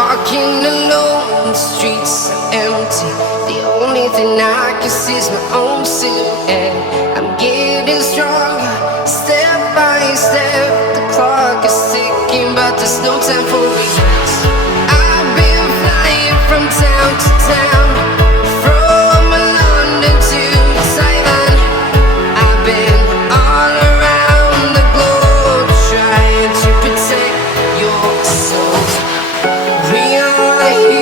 walking alone, the streets are empty. The only thing I can see is my own silhouette. I'm getting stronger, step by step. The clock is ticking, but there's no time for relax. I've been flying from town to town, from London to Thailand. I've been all around the globe, trying to protect your soul. We are here.